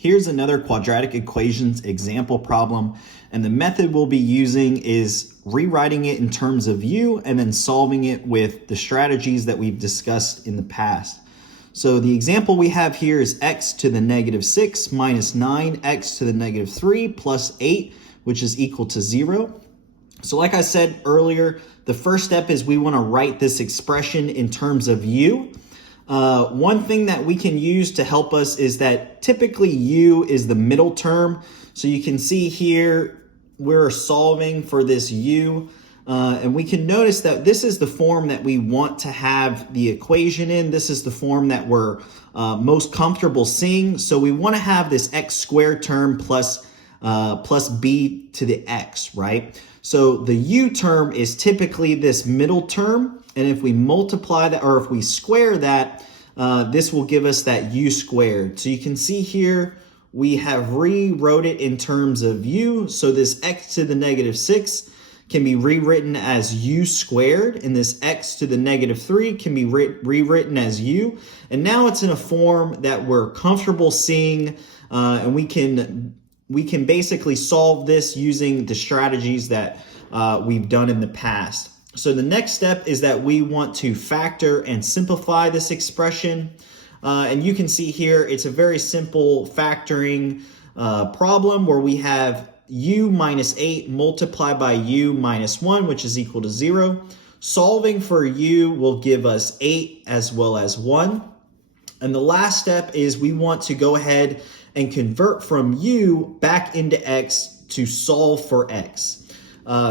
Here's another quadratic equations example problem, and the method we'll be using is rewriting it in terms of u and then solving it with the strategies that we've discussed in the past. So the example we have here is x to the negative 6 minus 9x to the negative 3 plus 8, which is equal to 0. So like I said earlier, the first step is we want to write this expression in terms of u. One thing that we can use to help us is that typically u is the middle term. So you can see here we're solving for this u, and we can notice that this is the form that we want to have the equation in. This is the form that we're most comfortable seeing. So we want to have this x squared term plus b to the x, right? So the u term is typically this middle term, and if we multiply that, or if we square that, this will give us that u squared. So you can see here we have rewrote it in terms of u. So this x to the negative 6 can be rewritten as u squared, and this x to the negative 3 can be rewritten as u. And now it's in a form that we're comfortable seeing, and we can basically solve this using the strategies that we've done in the past. So the next step is that we want to factor and simplify this expression. And you can see here, it's a very simple factoring problem where we have u minus 8 multiplied by u minus 1, which is equal to 0. Solving for u will give us 8 as well as 1. And the last step is we want to go ahead and convert from u back into x to solve for x.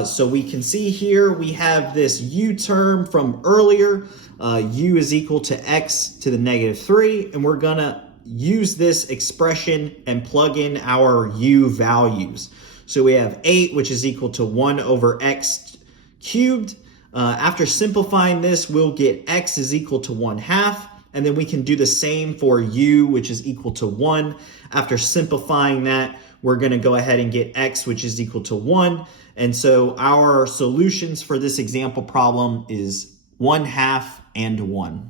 So we can see here we have this u term from earlier. U is equal to x to the negative 3, and we're gonna use this expression and plug in our u values. So we have 8, which is equal to 1 over x cubed. After simplifying this, we'll get x is equal to 1/2. And then we can do the same for u, which is equal to 1. After simplifying that, we're going to go ahead and get x, which is equal to 1. And so our solutions for this example problem is 1/2 and 1.